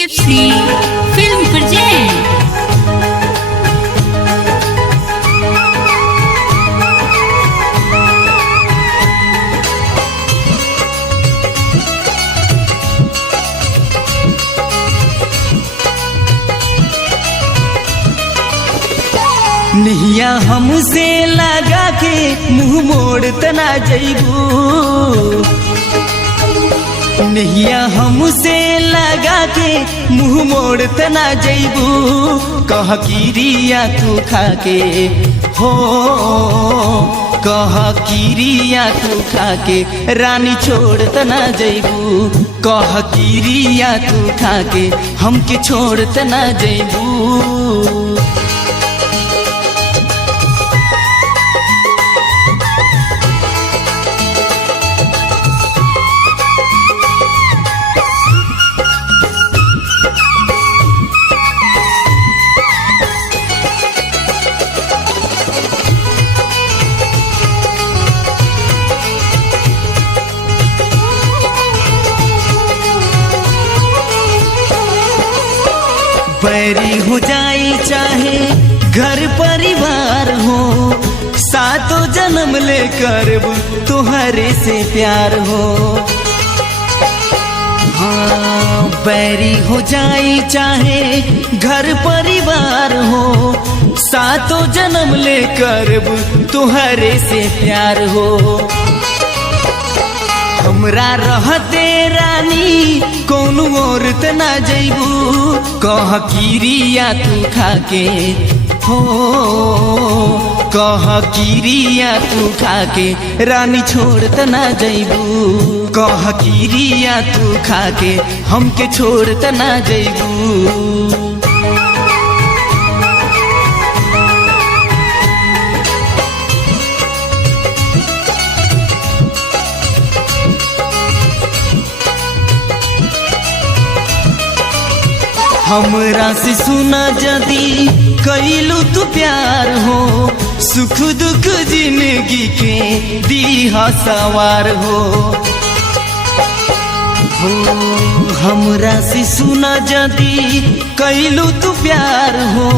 KFC Film present. निहिया हमसे लगा के मुंह मोड़ तना जइबू, निहिया हमसे लगा के मुंह मोड़ तना जइबू। कह किरिया तू खाके हो, कह किरिया तू खाके रानी छोड़ तना जइबू। कह किरिया तू खाके हमके छोड़ तना जइबू। बैरी हो जाए चाहे घर परिवार हो, सातों जन्म ले करब तुहरे से प्यार हो। हाँ, बैरी हो जाए चाहे घर परिवार हो, सातों जन्म ले करब तुहरे से प्यार हो। हमरा रहते रानी कौनो और तना जइबू। कह किरिया तू खाके हो, कह किरिया तू खाके रानी छोड़ तना जइबू। कह किरिया तू खाके हमके छोड़ तना जइबू। हमरा से सुना जदी कैलू तू प्यार हो, सुख दुख जिंदगी के दीहा सवार हो। हमरा से सुना जदी कैलू तू प्यार हो,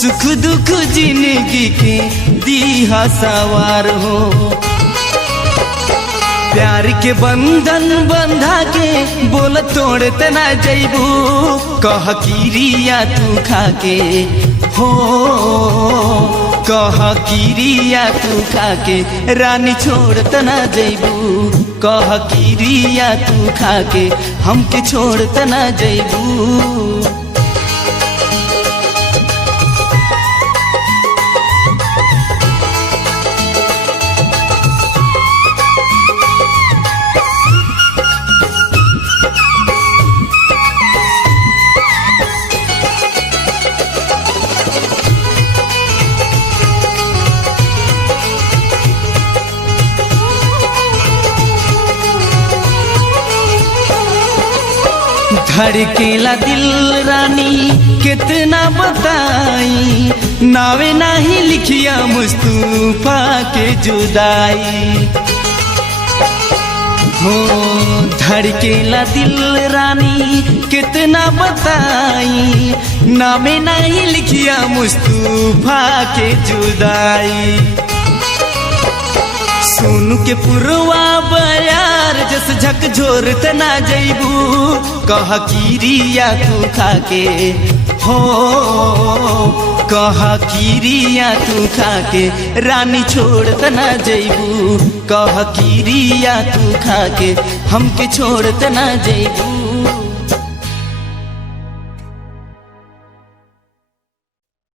सुख दुख जिंदगी के दीहा सवार हो। प्यार के बंधन बंधा के बोल तोड़ तना जइबू। कह किरिया तू खाके हो, कह किरिया तू खाके रानी छोड़ तना जइबू। कह किरिया तू खाके हमके छोड़ तना जइबू। धड़केला दिल रानी कितना बताई, नावे नाही लिखिया मुस्तफा के जुदाई हो। धड़केला दिल रानी कितना बताई, नावे नाही लिखिया मुस्तफा के जुदाई। सोनू के पुरवा बयार जस झकझोर तना जइबू। कह किरिया तू खाके हो, कह किरिया तू खाके रानी छोड़ तना जइबू। कह किरिया तू खाके हमके छोड़ तना जइबू।